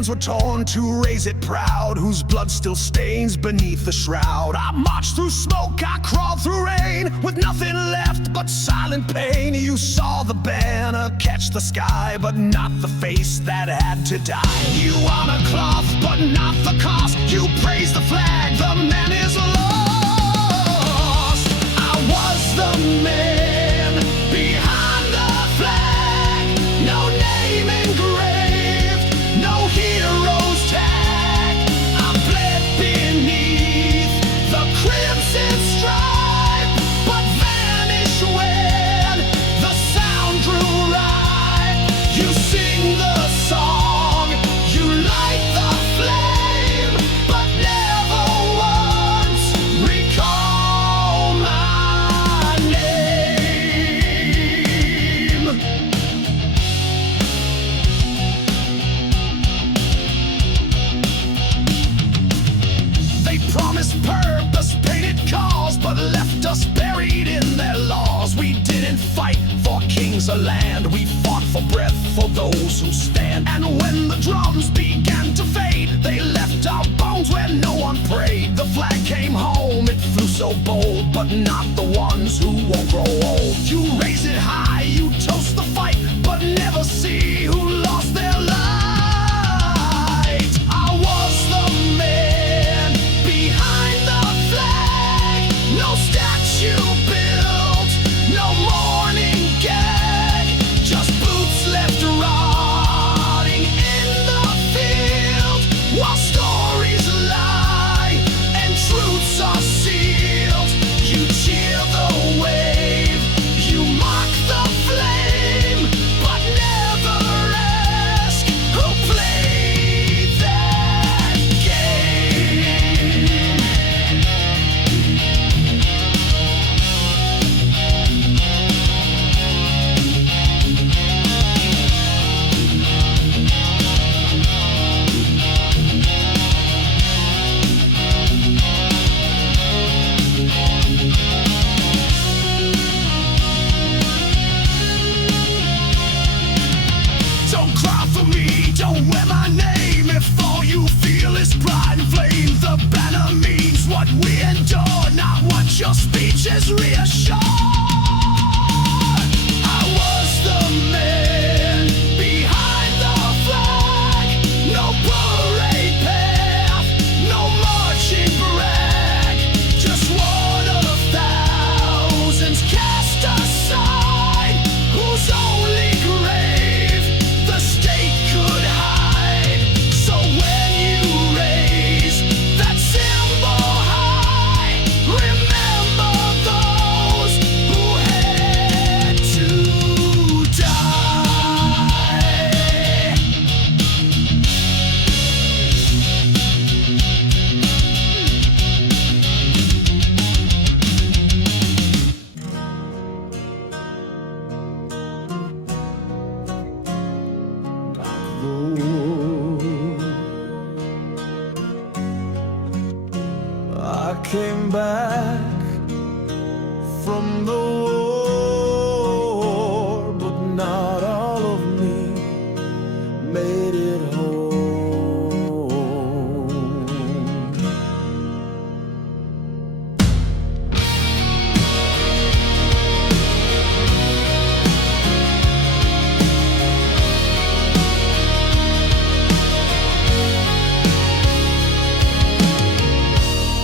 hands were torn to raise it proud, whose blood still stains beneath the shroud. I marched through smoke, I crawled through rain, with nothing left but silent pain. You saw the banner catch the sky, but not the face that had to die. You honor cloth, but not the cost. You praise the flag, the man is lost. I was the man behind the flag, no name engraved, no hero's tag. I bled beneath the crimson stripe, but vanished when the sound drew right. You sing the song, you light the flame, but never once recall my name. They promised purpose, painted cause, but left us buried in their laws. We didn't fight for kings or land, we fought for breath for those who stand. And when the drums began to fade, they left our bones where no one prayed. The flag came home, it flew so bold, but not the ones who won't grow old. You raise it high, you toast the fight, but never see who lost their light. I was the man behind the flag, no statue built, no mourning gag, just boots left rotting in the field, while stories lie and truths are sealed. You cheer the wave, you mock the flame, but never ask who played that game. Don't cry for me, don't wear my name, if all you feel is pride and flame. The banner means what we endure, not what your speeches reassure. I was the man behind the flag, no parade path, no marching brag, just one of thousands cast aside, whose only grave the state could hide. So when you raise that symbol high, remember those who had to die. I came back from the war, but not all of me made it home.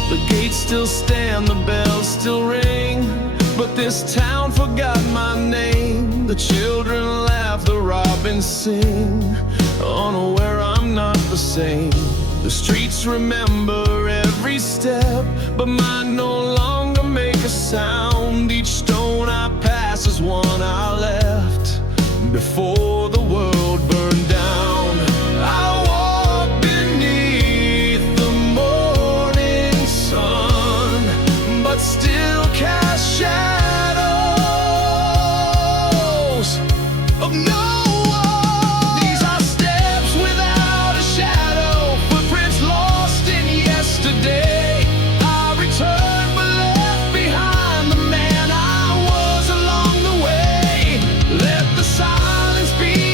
The gates still stand, the bells still ring, but this town forgot my name. The children laugh, the robins sing, unaware I'm not the same. The streets remember every step, but mine no longer make a sound. Each stone I pass is one I left before the world burned down. I walk beneath the morning sun, but still cast shadows of no one. These are steps without a shadow, footprints lost in yesterday. I return but left behind the man I was along the way. Let the silence be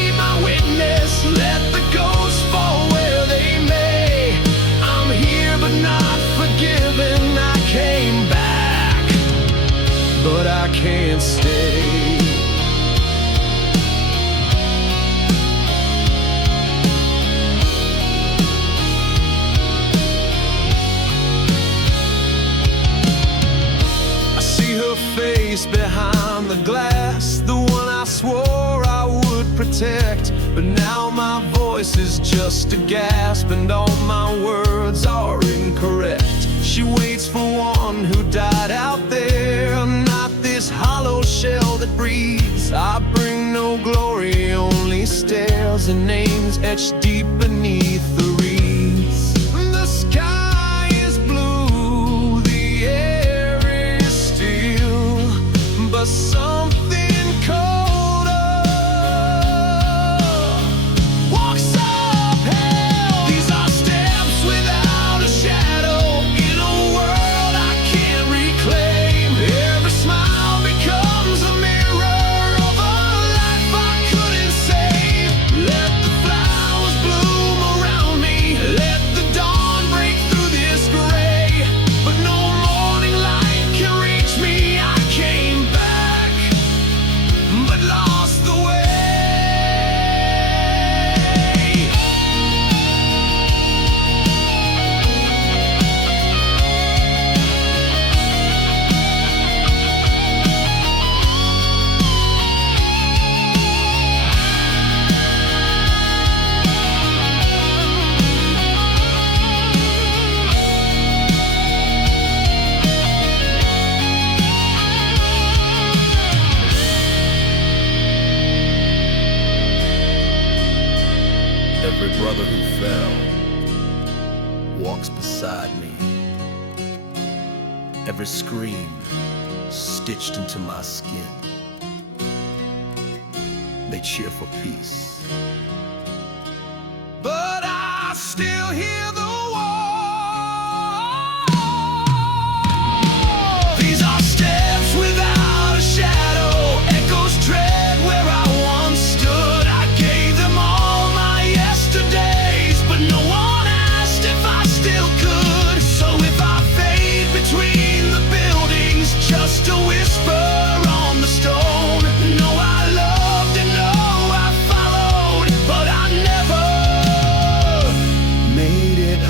protect. But now my voice is just a gasp, and all my words are incorrect. She waits for one who died out there, not this hollow shell that breathes. I bring no glory, only stares and names etched deep beneath the reeds. The sky is blue, the air is still, but something colder walks uphill. These are steps without a shadow, in a world I can't reclaim. Every smile becomes a mirror of a life I couldn't save. Let the flowers bloom around me, let the dawn break through this gray, but no morning light can reach me. I came back, but lost the way. Every brother who fell walks beside me. Every scream stitched into my skin. They cheer for peace, but I still hear the war. These are steps without a shadow, echoes tread where I once stood. I gave them all my yesterdays, but no one asked if I still could. So if I fade between the buildings, just a whisper on the stone. No, I loved and no, I followed, but I never made it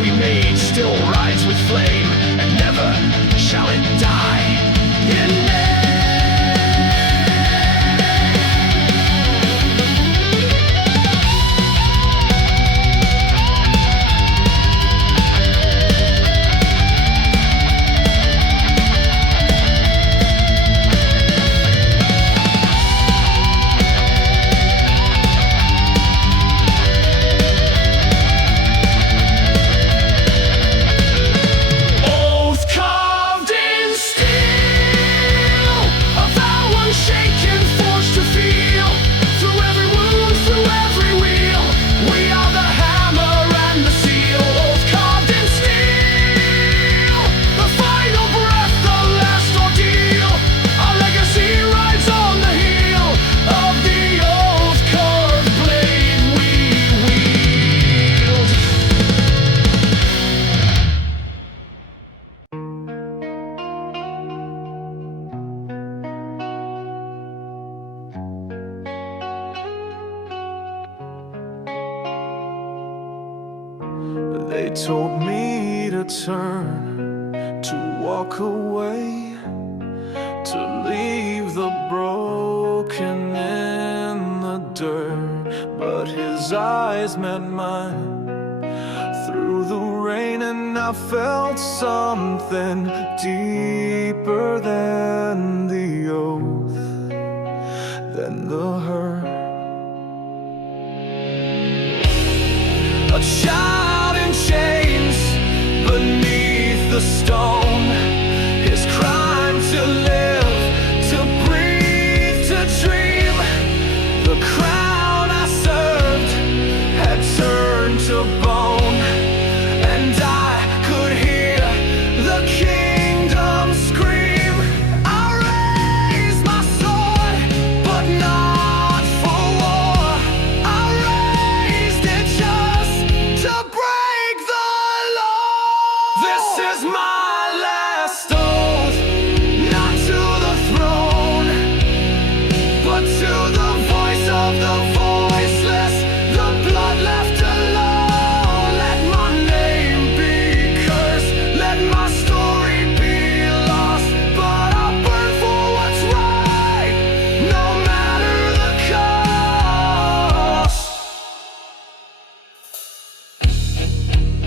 we made still rides with flame, and never shall it die. In they told me to turn, to walk away, to leave the broken in the dirt. But his eyes met mine through the rain, and I felt something deeper than the oath, than the hurt. A child in chains beneath the stone, his crime to live, to breathe, to dream. The crown I served had turned to bone, and I could hear the kingdom scream. I raised my sword, but not for war. I raised it just to break the law. This is my last oath, not to the throne, but to the voice of the voiceless, the blood left alone. Let my name be cursed, let my story be lost, but I'll burn for what's right, no matter the cost.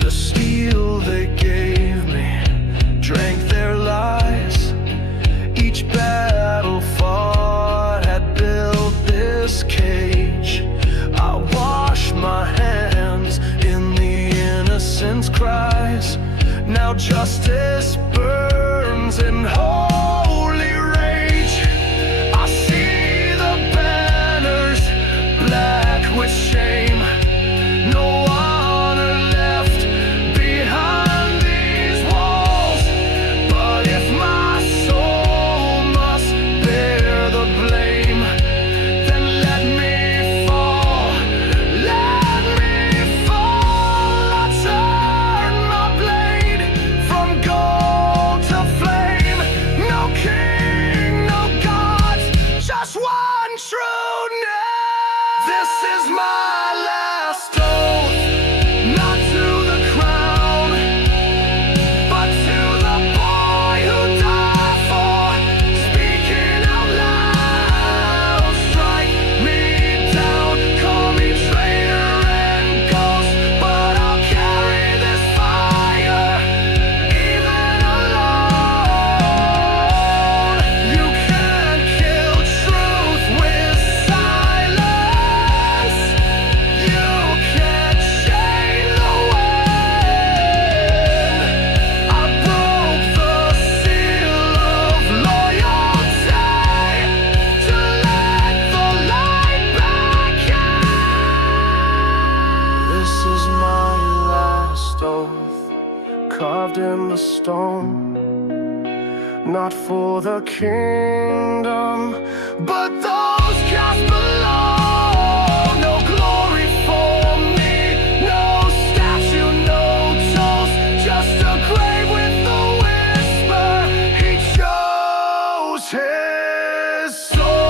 The steel they gave me drank their lies. Each battle fought had built this cage. I wash my hands in the innocent's cries. Now justice burns in holy rage. I see the banners black with shame. No honor left behind these walls. But if my soul must bear the blame, then let me fall, let me fall. I turn my blade from gold to flame. No king, no gods, just one true name. This is my last oath, not to the crown, but to the boy who died for speaking out loud. Strike me down, call me traitor and ghost, but I'll carry this fire even alone. You can't kill truth with silence. You can't chain the wind. I broke the seal of loyalty to let the light back in. This is my last oath, carved in the stone, not for the kingdom, but those cast below. No glory for me, no statue, no toast, just a grave with the whisper. He chose his soul.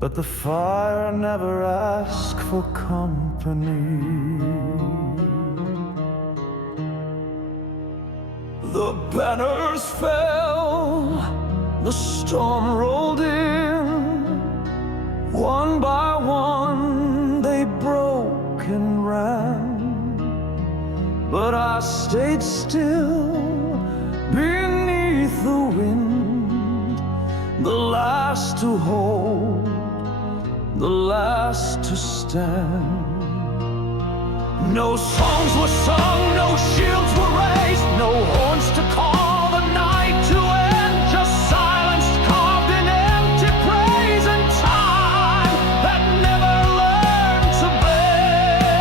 but the fire never asked for company. The banners fell, the storm rolled in. One by one they broke and ran, but I stayed still beneath the wind, the last to hold, the last to stand. No songs were sung, no shields were raised, no horns to call the night to end, just silence carved in empty praise and time that never learned to bend.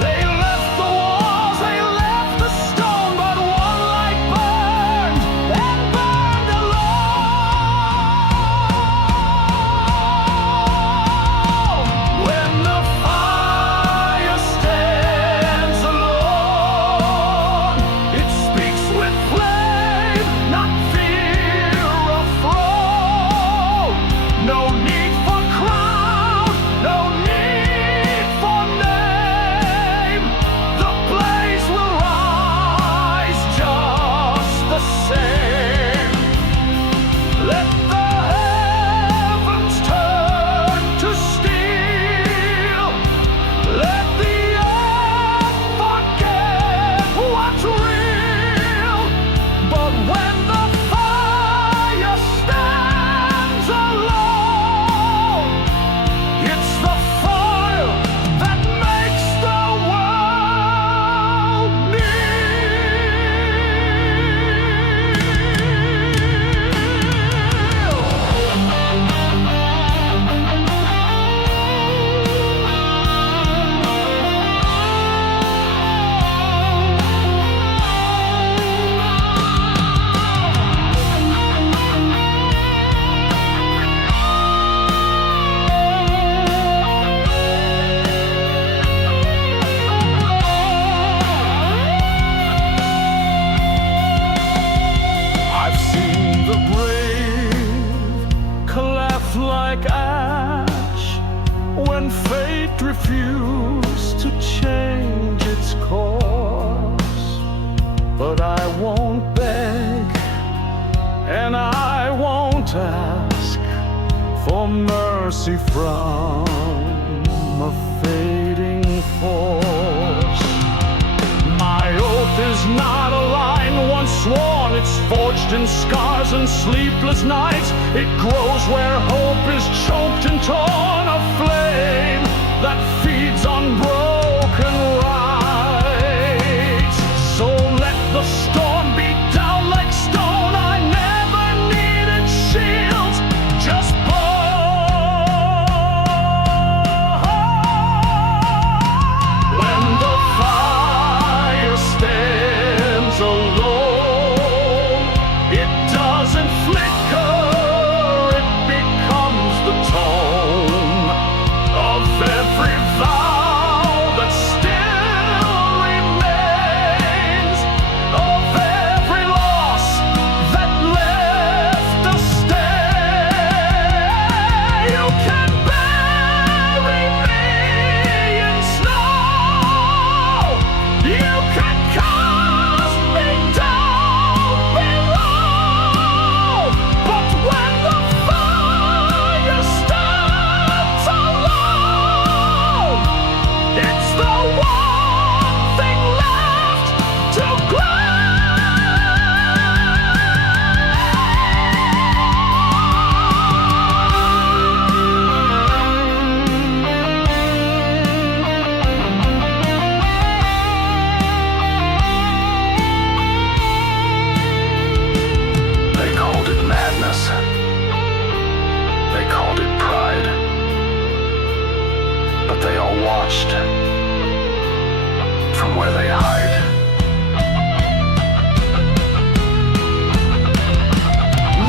They left the walls, they left the stone, but one light burned and burned alone. When the fire stands alone, it speaks with flame, not fear or throne. No need for crown, no need for name. The blaze will rise just the same. Let the heavens turn to steel. Let the earth forget what's real. But when the fire stands alone, it's the fire that makes the world I've seen the brave collapse like ash when fate refused to change its course. But I won't beg and I won't ask for mercy from a fading force. My oath is not a line once sworn, it's forged in scars and sleepless nights. It grows where hope is choked and torn, a flame that feeds on broken rights. So let the storm beat down like stone. I never needed shields, just bones. When the fire stands alone, it doesn't flicker, it becomes the tone of every vow that still remains, of every loss that left a stain. You can bury me in snow, you can cast me down below, but when the fire stands alone, it's the one thing left to They called it madness. They called it pride. But they all watched from where they hide.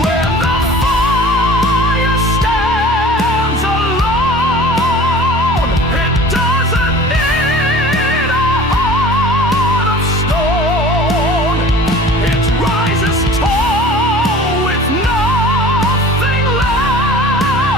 When the fire stands alone, it doesn't need a heart of stone. It rises tall with nothing left.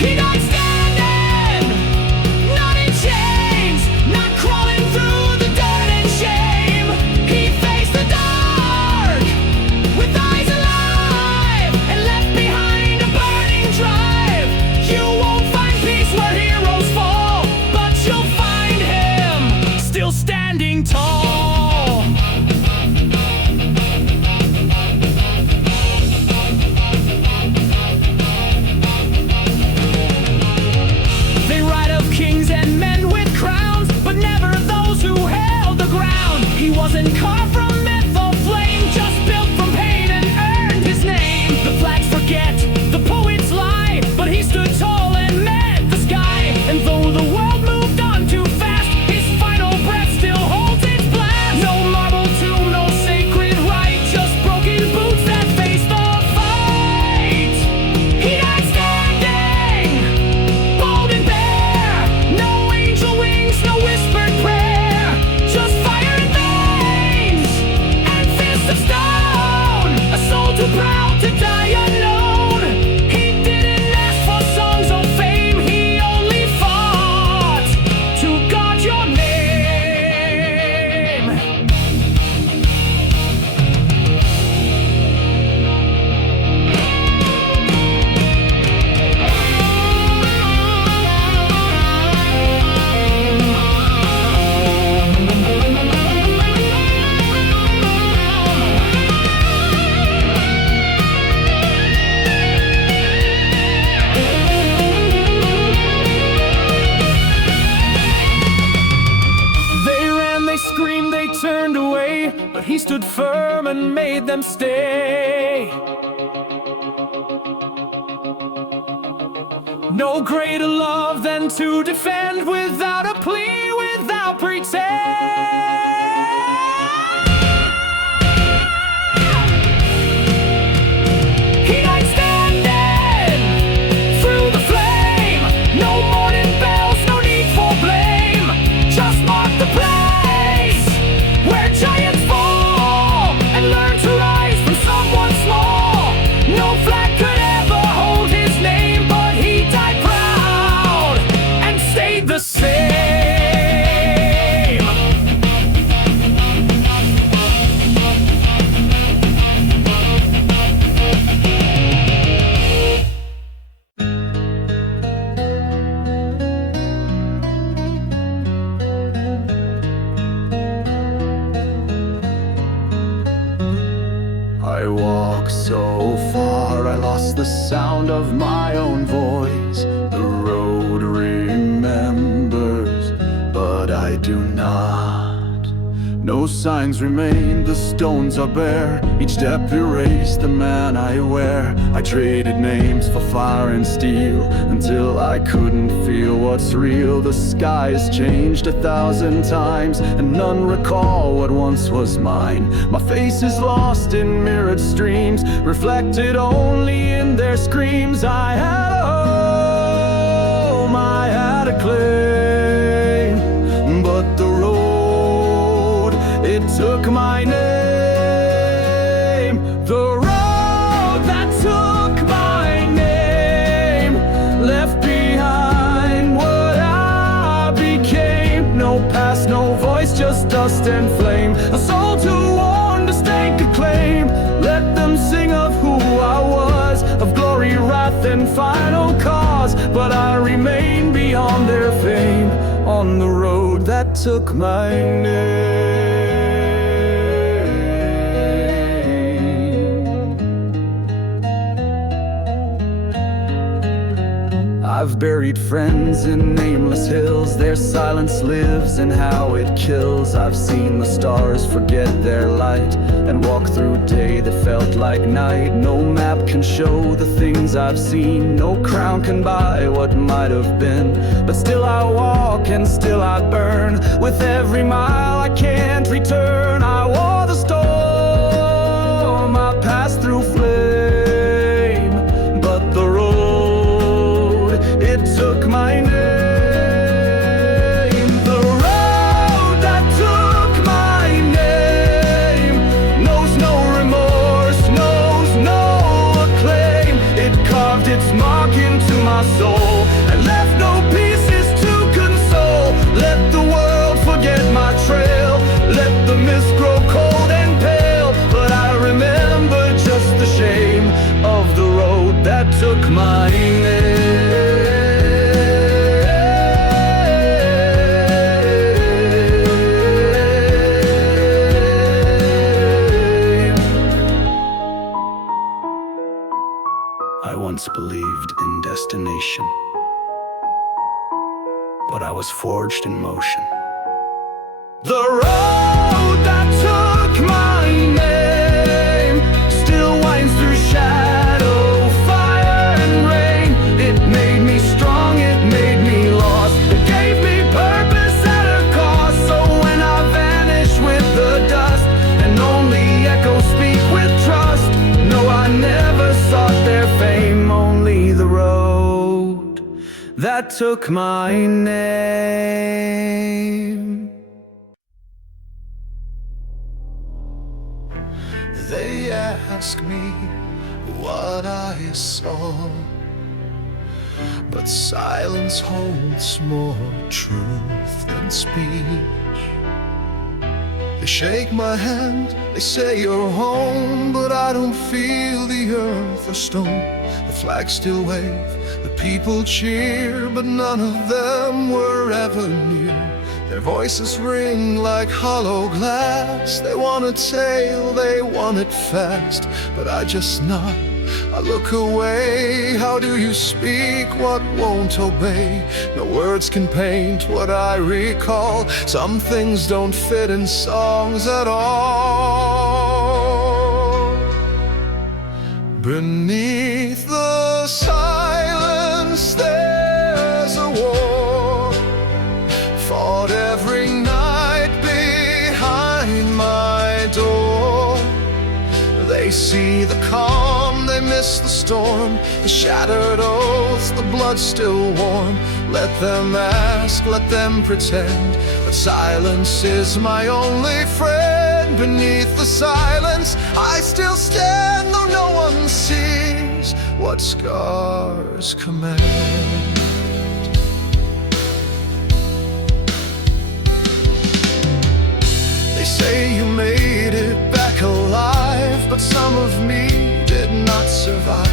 He died standing, not in chains, not crawling through the dirt and shame. He faced the dark with eyes alive and left behind a burning drive. You won't find peace where heroes fall, but you'll find him still standing tall. They write of kings and men with crowns, but never those who held the ground. He wasn't carved from myth or flame, just built from pain and earned his name. The flags forget, the poets lie, but he stood tall and met the sky. And though the world moved on too fast, his final breath still holds its blast. No marble tomb, no sacred rite, just broken boots that face the fight. He died standing, bold and bare, no angel wings, no whispered prayer, just fire and veins and fists of stone, a soul too proud to die unknown. He didn't ask for songs or fame, he only fought to guard your name. They ran, they screamed, they turned away, but he stood firm and made them stay. No greater love than to defend without a plea, without pretense. He died standing through the flame, no morning bells, no need for blame, just mark the place where giants fall and learn to rise from someone small. No flag could ever hold his name, but he died proud and stayed the same. I walked so far, I lost the sound of my own voice. The road remembers, but I do not. No signs remain, the stones are bare. Each step erased the man I wear. I traded names for fire and steel until I couldn't feel what's real. The sky has changed 1,000 times, and none recall what once was mine. My face is lost in mirrored streams, reflected only in their screams. I had a home, I had a claim, but the road, it took my name. The road that took my name left behind what I became. No past, no voice, just dust and flame. A soul too worn to stake a claim. Let them sing of who I was, of glory, wrath, and final cause. But I remain beyond their fame, on the road that took my name. I've buried friends in nameless hills. Their silence lives in how it kills. I've seen the stars forget their light and walk through day that felt like night. No map can show the things I've seen. No crown can buy what might have been. But still I walk and still I burn. With every mile I can't return. I wore the storm, I passed through flame, but the road, it took my name. The road that took my name knows no remorse, knows no acclaim. It carved its mark into my soul. but I was forged in motion. The road that took my name still winds through shadow, fire and rain. It made me strong, it made me lost. It gave me purpose at a cost. So when I vanish with the dust and only echoes speak with trust, no, I never sought their fame, only the road that took my name. They ask me what I saw, but silence holds more truth than speech. They shake my hand, they say you're home, but I don't feel the earth or stone. The flags still wave, the people cheer, but none of them were ever near. Their voices ring like hollow glass. They want a tale, they want it fast, but I just nod, I look away. How do you speak what won't obey? No words can paint what I recall. Some things don't fit in songs at all. Beneath the silence there's a war, fought every night behind my door. They see the calm, they miss the storm, the shattered oaths, the blood still warm. Let them ask, let them pretend, but silence is my only friend. Beneath the silence I still stand, though no one sees what scars command. They say you made it back alive, but some of me did not survive.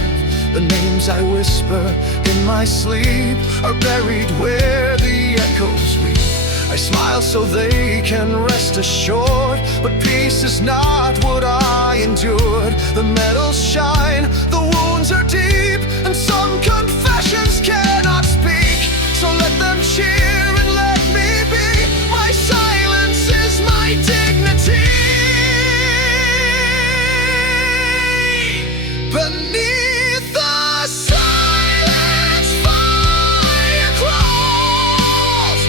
The names I whisper in my sleep are buried where the echoes weep. I smile so they can rest assured, but peace is not what I endured. The medals shine, the wounds are deep, and some confessions cannot speak. So let them cheer and let me be. My silence is my dignity. Beneath the silence, fire crawls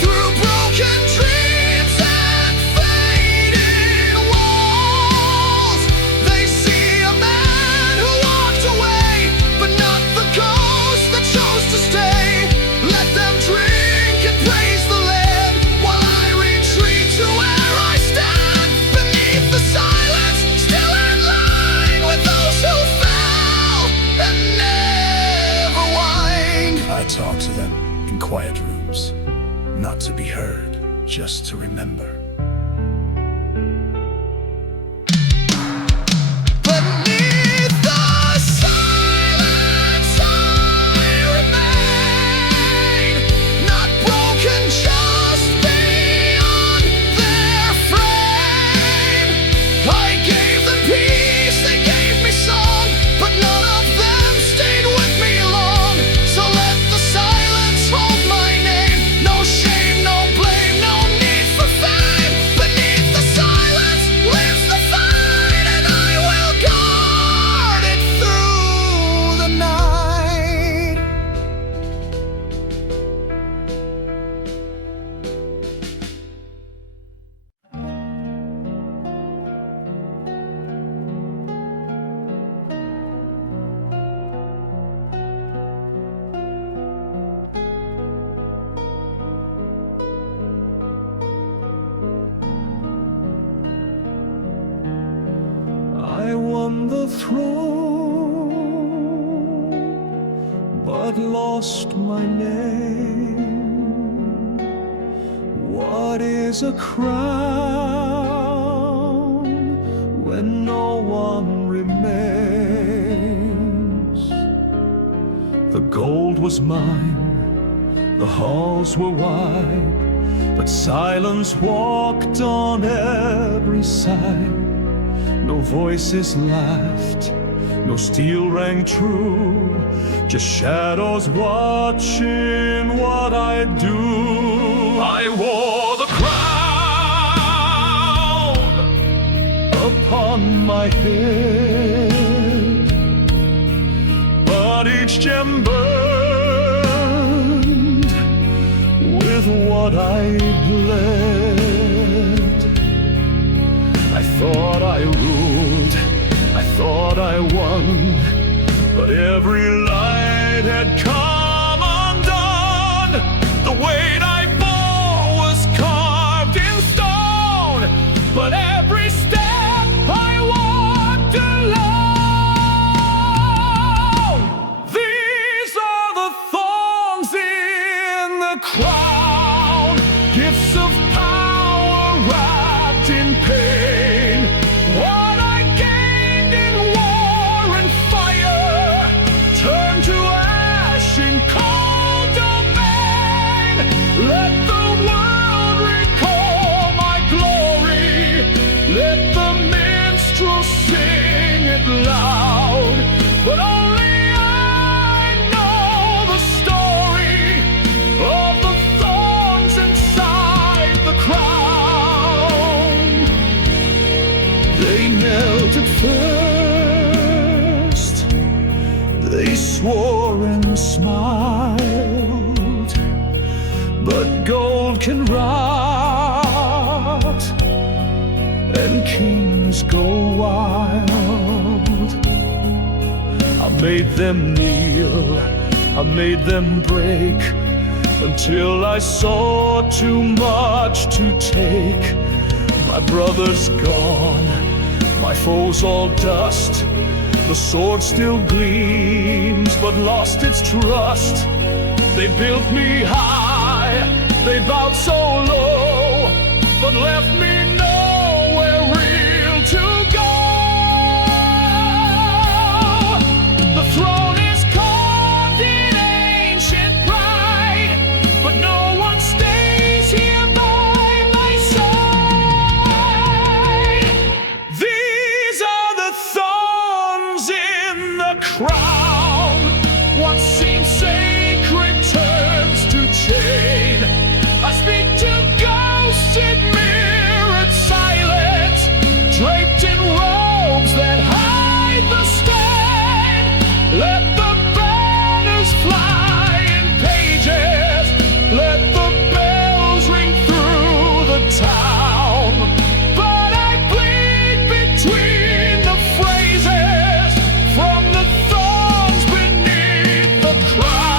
through broken dreams and fading walls. They see a man who walked away, but not the ghost that chose to stay. Let them drink and praise the land while I retreat to where I stand. Beneath the silence, still in line with those who fell and never whined. I talk to them in quiet rooms, not to be heard, just to remember. Beneath the silence I remain, not broken, just beyond their frame. I gave them peace, they gave me song, but none of them stayed with me long. So let the silence hold my name. No shame, no blame, no need for fame. Beneath the silence lives the fight, and I will guard it through the night. I won the throne, but lost my name. What is a crown when no one remains? The gold was mine, the halls were wide, but silence walked on every side. No voices laughed, no steel rang true, just shadows watching. what I'd do. I wore the crown upon my head, but each gem burned with what I bled. I thought I ruled, I thought I won, but every light had come undone. The weight I bore was carved in stone, but every step I walked alone. These are the thorns in the crown, gifts of power wrapped in pain. What I gained in war and fire turned to ash in cold domain. Let the world recall my glory, let the minstrel sing it loud, but only I know the story of the thorns inside the crown. They knelt at first, they swore and smiled, but gold can rot and kings go wild. I made them kneel, I made them break, until I saw too much to take. My brother's gone, my foes all dust. The sword still gleams, but lost its trust. They built me high, they bowed so low, but left me nowhere real to go. The throne is carved in ancient pride, but no one stays here by my side. These are the thorns in the crown. What seems sacred turns to chain. I speak to ghosts in mirrored silence, draped in robes that hide the stain. Let the banners fly in pages, let the bells ring through the town. But I bleed between the phrases from the thorns beneath the crown.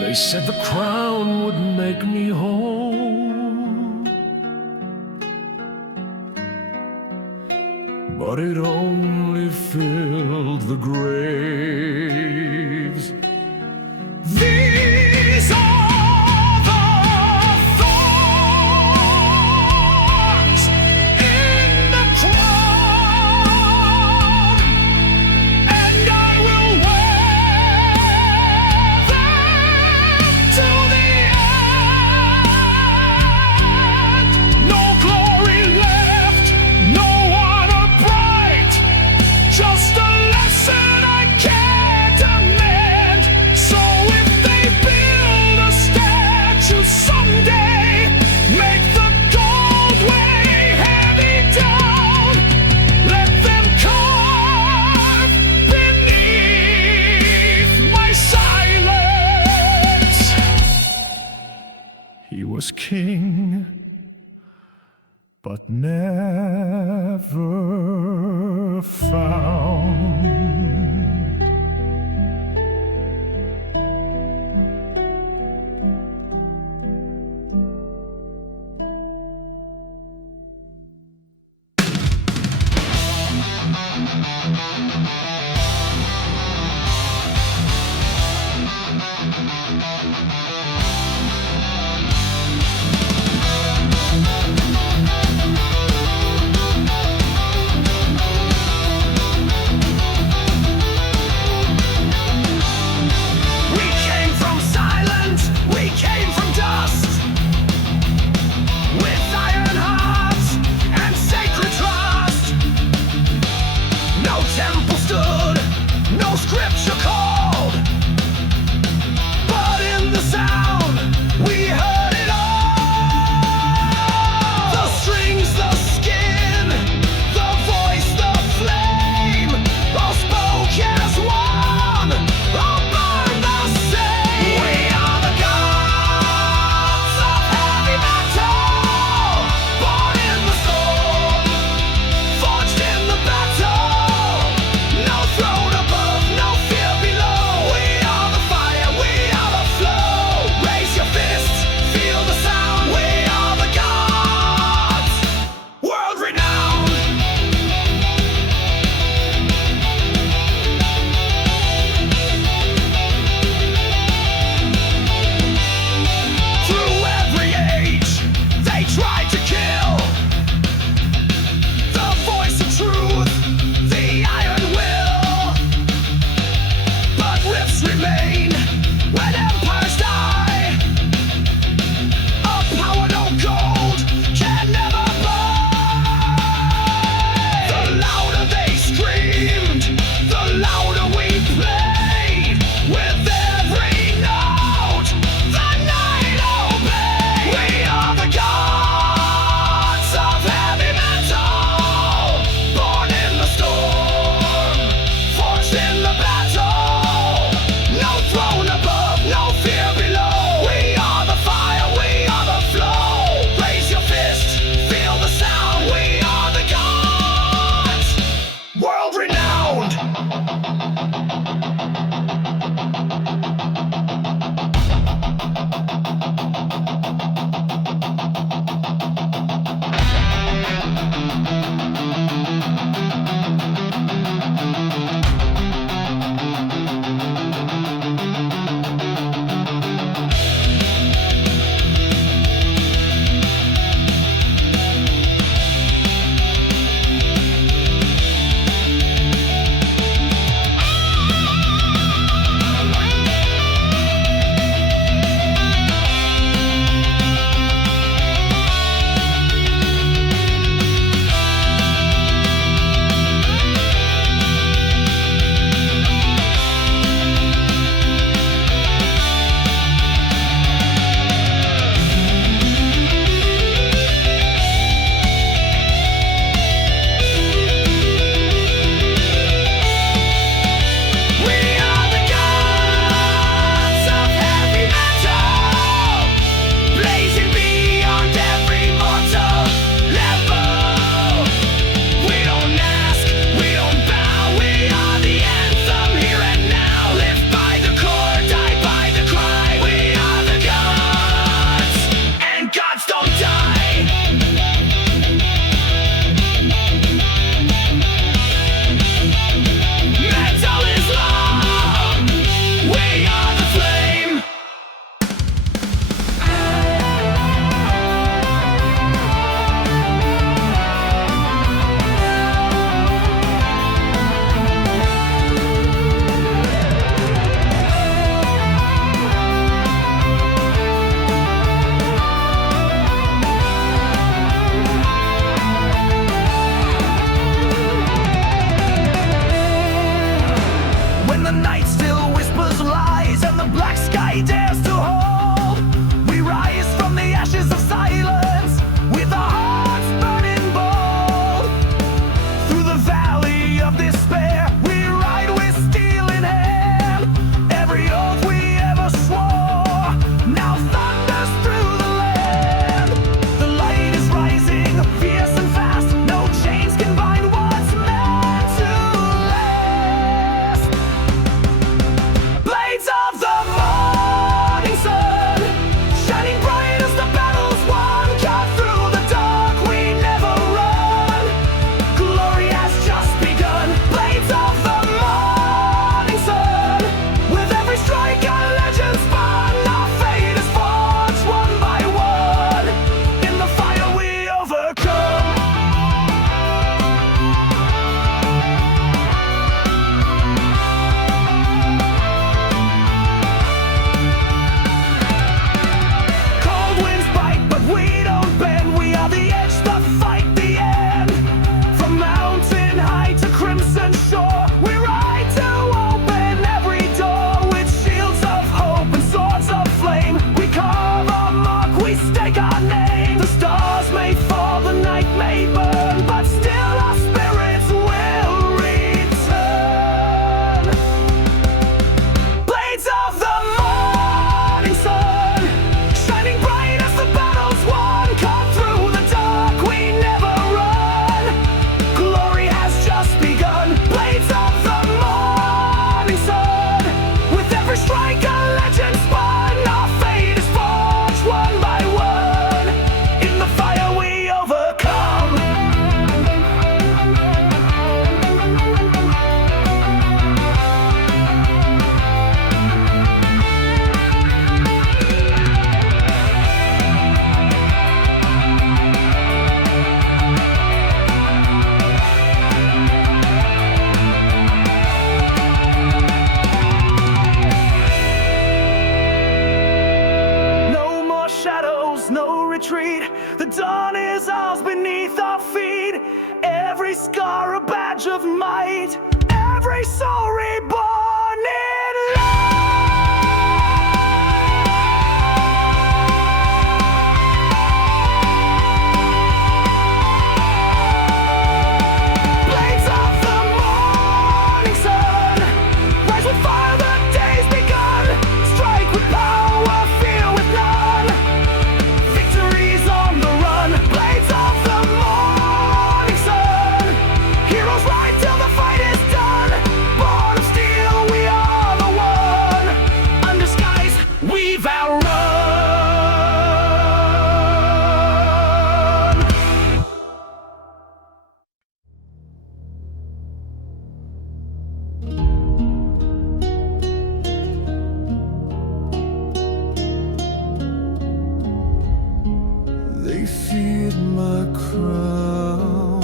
They said the crown would make me whole, but it only filled the graves. These are the thorns in the crown, and I will wear them to the end. No glory left, no honor bright, just a lesson I can't amend. So if they build a statue someday, make the gold weigh heavy down. Let them carve beneath my silence. He was king, but never found. every scar a badge of might, every soul reborn in love. Blades of the morning sun, rise with fire, the day's begun. Strike with power, fear with none. Victory's on the run. Blades of the morning sun, heroes ride till the fight is done. Born of steel, we are the one. Under skies, we've outrun. They feared my crown.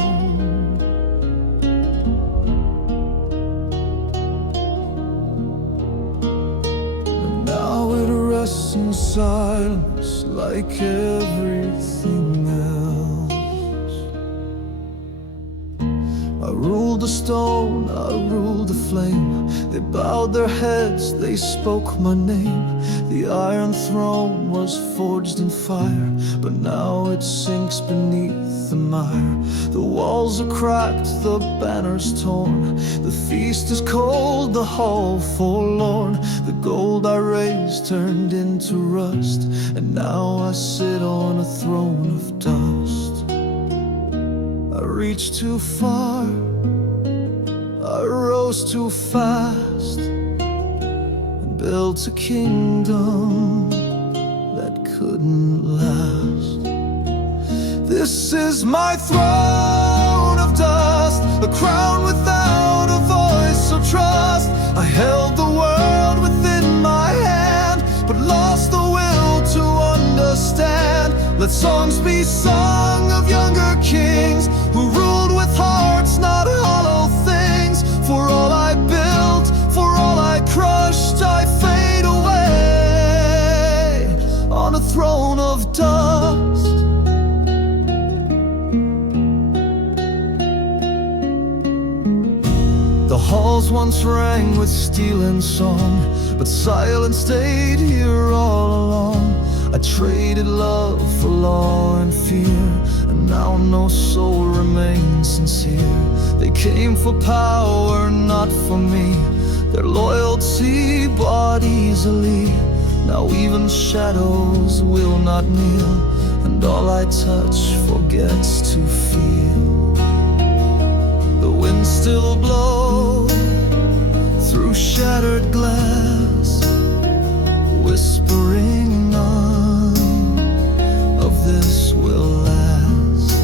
And now it rests in silence like everything else. I ruled the stone, I ruled the flame. They bowed their heads, they spoke my name. The iron throne was forged in fire, but now it sinks beneath the mire. The walls are cracked, the banners torn. The feast is cold, the hall forlorn. The gold I raised turned into rust, and now I sit on a throne of dust. I reached too far, I rose too fast, and built a kingdom that couldn't last. This is my throne of dust, a crown without a voice, so trust. I held the world within my hand, but lost the will to understand. Let songs be sung of younger kings who ruled with hearts, not hollow things. For all I built, for all I crushed, I fade away on a throne of dust. The halls once rang with steel and song, but silence stayed here all along. I traded love for law and fear, and now no soul remains sincere. They came for power, not for me. Their loyalty bought easily. Now even shadows will not kneel, and all I touch forgets to feel. The wind still blows through shattered glass, whispering none of this will last.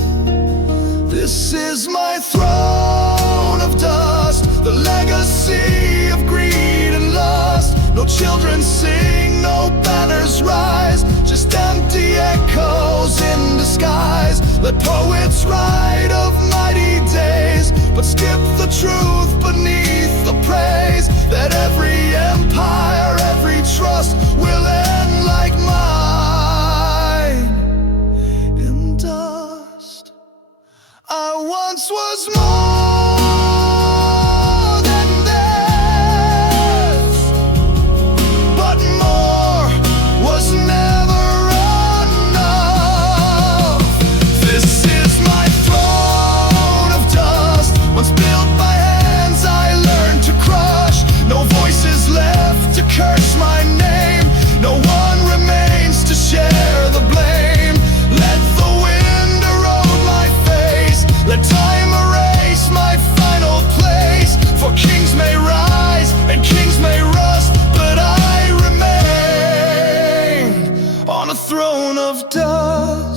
This is my throne of dust, the legacy of greed and lust. No children sing, no banners rise, just empty echoes in disguise. Let poets write of mighty days, but skip the truth beneath the praise. That every empire, every trust will end like mine in dust. I once was more than this, but more was never enough. This is my throne of dust, once built by hands I learned to crush. No voices left to curse my name, no one remains to share the blame. Let the wind erode my face, let time erase my final place. For kings may rise and kings may rust, but I remain on a throne of dust.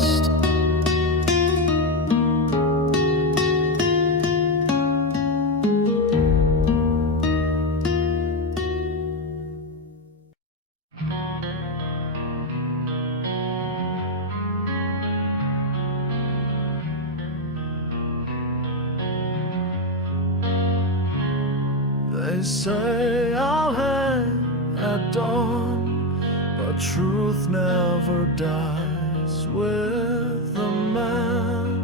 They say I'll hang at dawn, but truth never dies with the man.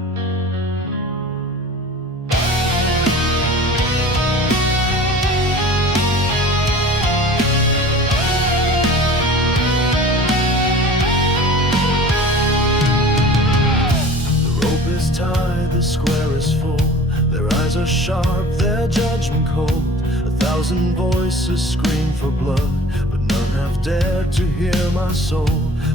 eyes are sharp, their judgment cold. 1,000 voices scream for blood, but none have dared to hear my soul.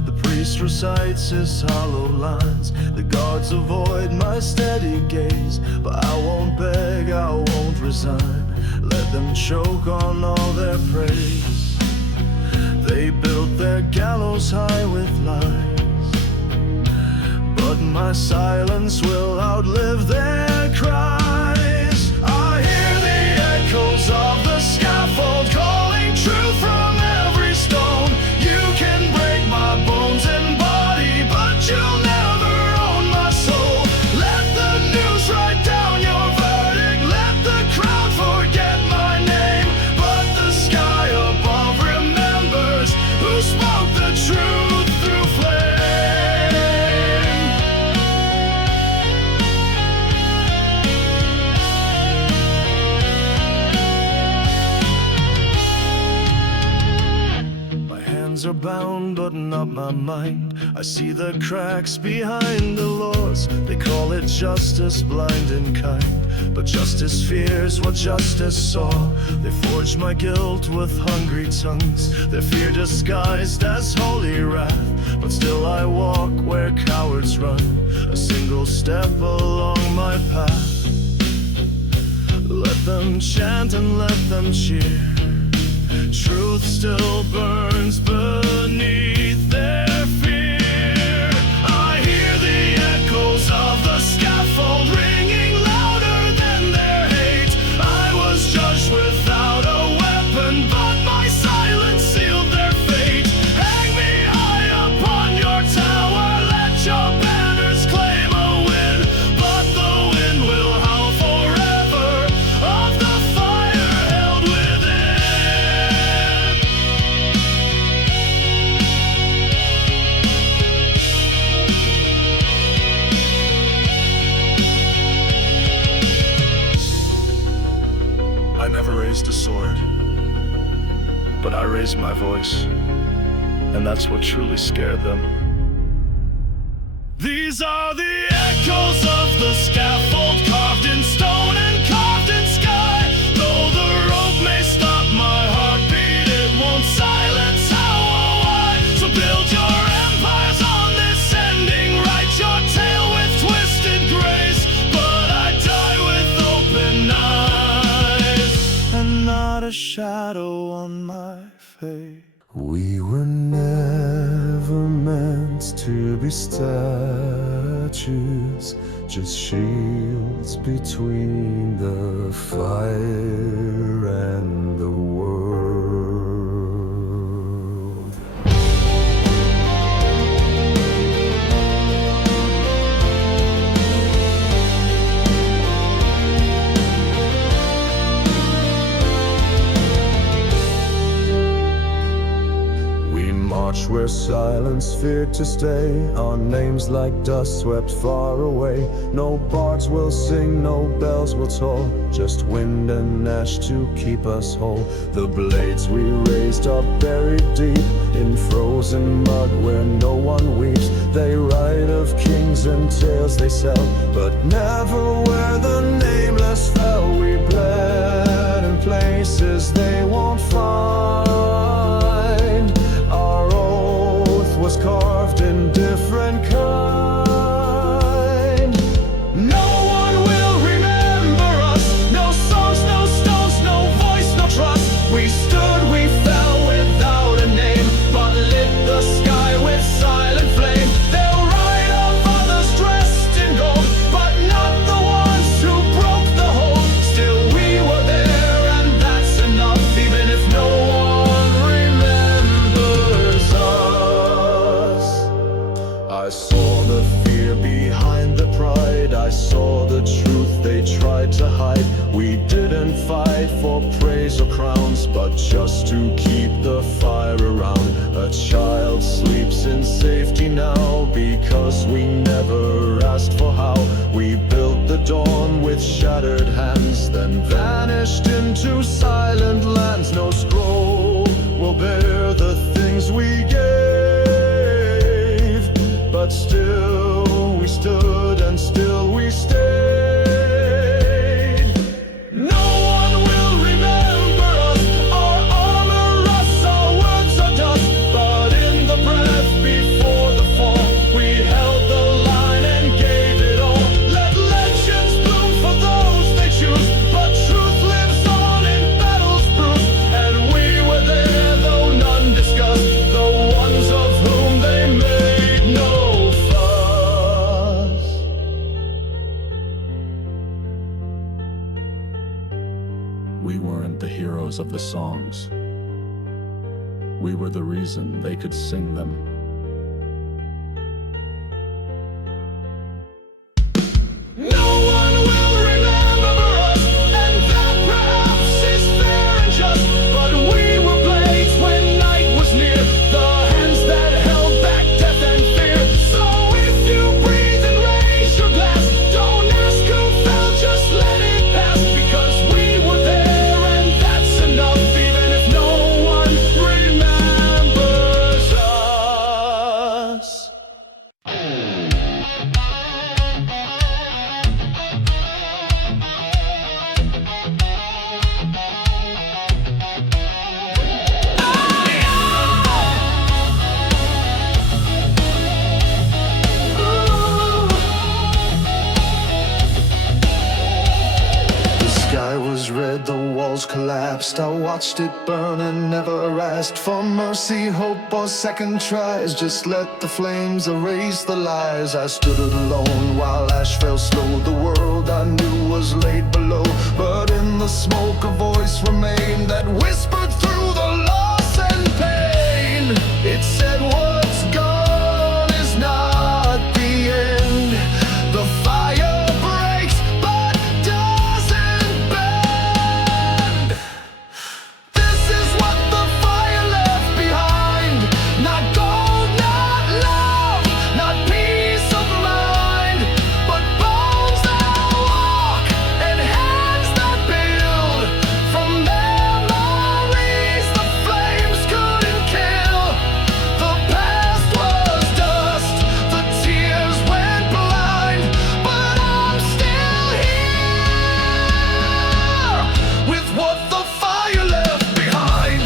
The priest recites his hollow lines, the guards avoid my steady gaze. But I won't beg, I won't resign, let them choke on all their praise. They built their gallows high with lies, but my silence will outlive their cries. I hear the echoes of the scaffold calling truth from every stone. You can break my bones and body, but you'll never own my soul. Let the news write down your verdict, let the crowd forget my name, but the sky above remembers who spoke the truth through flame. Are bound, but not my mind. I see the cracks behind the laws. They call it justice, blind and kind, but justice fears what justice saw. They forge my guilt with hungry tongues, their fear disguised as holy wrath. But still I walk where cowards run, a single step along my path. Let them chant and let them cheer, truth still burns beneath their fear. I hear the echoes of the scaffold ringing louder than their hate. I was judged without a weapon, but my silence sealed their fate. Hang me high upon your tower, let your banners claim a win, but the wind will howl forever of the fire held within. I never raised a sword, but I raised my voice, and that's what truly scared them. These are the echoes of the scaffold, carved in stone and carved in sky. Though the rope may stop my heartbeat, it won't silence how or why. So build your empires on this ending, write your tale with twisted grace, but I die with open eyes and not a shadow on my face. We were never meant to be statues, just shields between the fire and the world. March where silence feared to stay, our names like dust swept far away. No bards will sing, no bells will toll, just wind and ash to keep us whole. The blades we raised are buried deep in frozen mud where no one weeps. They write of kings and tales they sell, but never where the nameless fell. We bled in places they won't find. Our oath was carved in different kind. No one will remember us, no songs, no stones, no voice, no trust. We stood, we fell without a name, but lit the sky with silent flame. They'll write of others dressed in gold, but not the ones who broke the hold. Still we were there, and that's enough, even if no one remembers us. I saw the fear behind the pride, I saw the truth they tried to hide. We didn't fight for praise or crowns, but just to keep the fire around. A child sleeps in safety now, because we never asked for how. We built the dawn with shattered hands, then vanished into silent lands. No scroll will bear the things we gave, but still we stood and still we stayed. We weren't the heroes of the songs. We were the reason they could sing them. No one will remember us, and that perhaps is fair and just. But we were blades when night was near, the hands that held back death and fear. So if you breathe and raise your glass, don't ask who fell, just let it pass. Because we were there, and that's enough, even if no one remembers us. The sky was red, the walls collapsed. I watched it burn and never asked for mercy, hope, or second tries. Just let the flames erase the lies. I stood alone while ash fell slow. The world I knew was laid below, but in the smoke a voice remained that whispered through the loss and pain. It said, what's gone is not the end. The fire breaks but doesn't bend. This is what the fire left behind. Not gold, not love, not peace of mind, but bones that walk and hands that build. From memories the flames couldn't kill. The past was dust, the tears went blind, but I'm still here with what the fire left behind.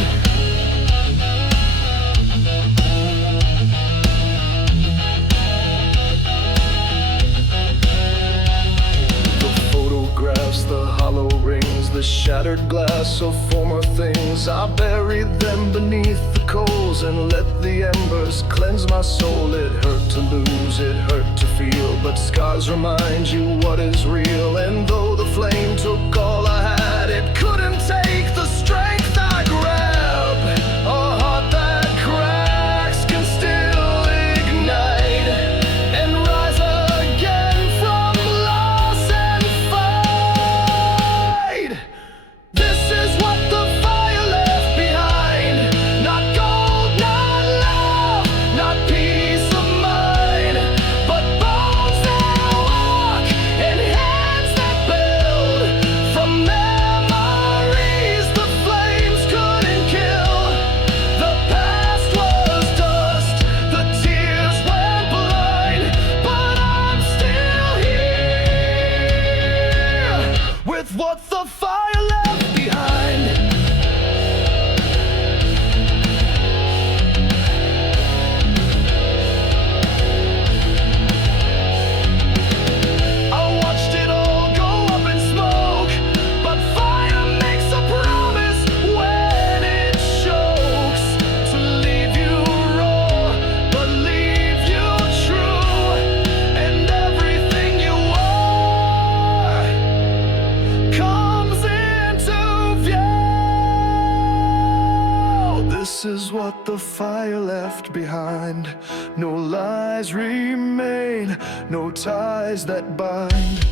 The photographs, the hollow rings, the shattered glass of former things, I buried them beneath the coals and let the embers cleanse my soul. It hurt to lose, it hurt to feel, but scars remind you what is real. And though the flame took all I had, it couldn't take the strength I grab. A heart that cracks can still ignite and rise again from loss and fight. This is what the fire left behind. Not gold, not love, not peace of mind, but bones that walk and hands that build. From memories the flames couldn't kill. The past was dust, the tears went blind, but I'm still here with what the fire left behind. I watched it all go up in smoke, but fire makes a promise when it chokes. To leave you raw, but leave you true, and everything you are comes into view. This is what the fire left behind. No lies remain, no ties that bind.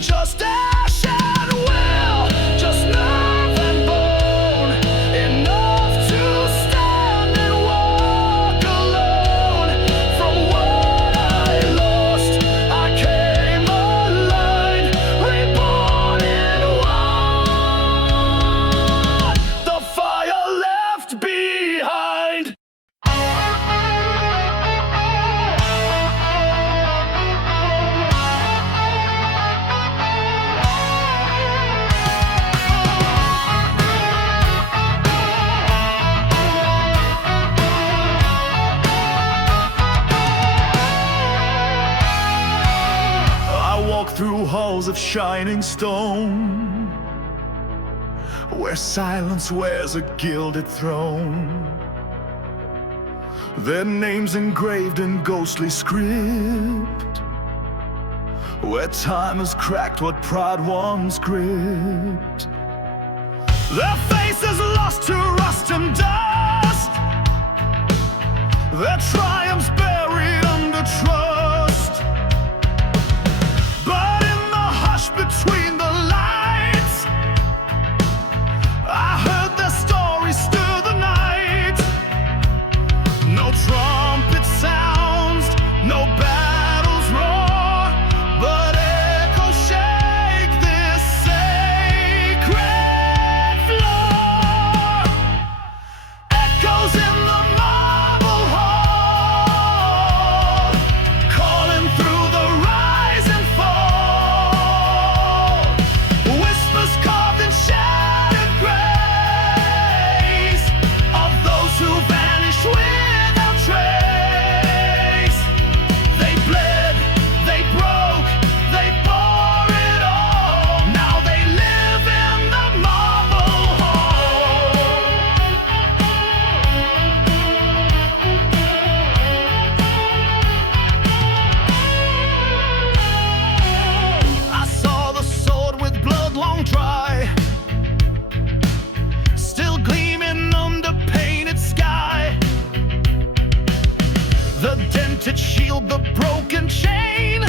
Just ash and will, just nerve and bone, enough to stand and walk alone. From what I lost, I came aligned, reborn in what the fire left behind. I walk through halls of shining stone, where silence wears a gilded throne. Their names engraved in ghostly script, where time has cracked what pride once gripped. Their faces lost to rust and dust, their triumphs buried under trust. But in the hush between the lights, I heard their story stir the night. No trumpet sounds, no battles roar, but echoes shake this sacred floor. Echoes in the marble hall, calling through the rise and fall. Whispers carved in shattered grace of those who vanished without trace. They bled, they broke, they bore it all. Now they live in the marble hall. I saw the sword with blood long dry, still gleaming under painted sky. The dented shield, the broken chain,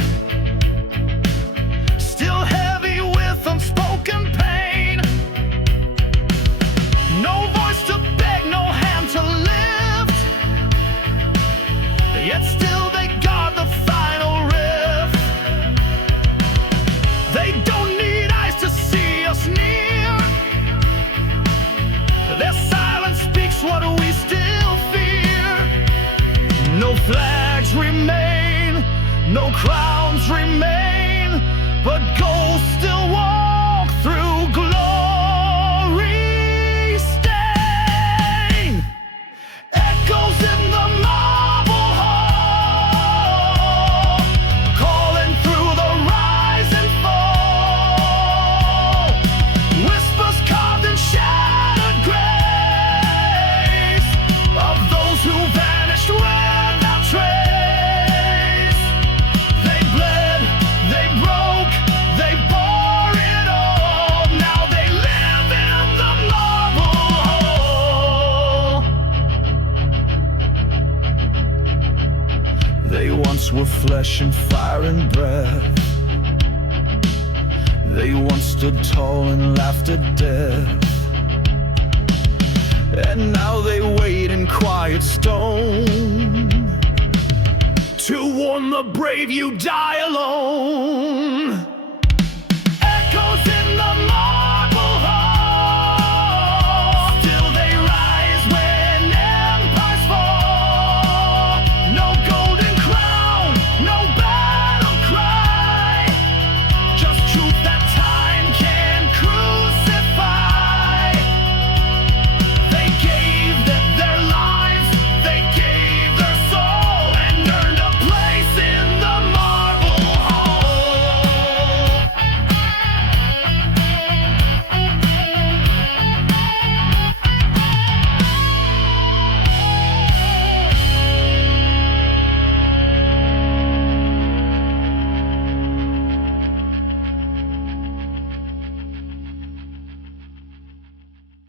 still heavy with unspoken pain. No voice to beg, no hand to lift, yet still they guard the final riff. They don't need eyes to see us near, their silence speaks what we still fear. No flags remain, no crowns remain, but ghosts still walk through glory stain. Echoes in the marble hall, calling through the rise and fall. Whispers carved in shattered grace of those who vanished without trace. They bled, they broke, they bore it all. Now they live in the marble hall. They once were flesh and fire and breath. They once stood tall and laughed at death. And now they wait in quiet stone to warn the brave you die alone.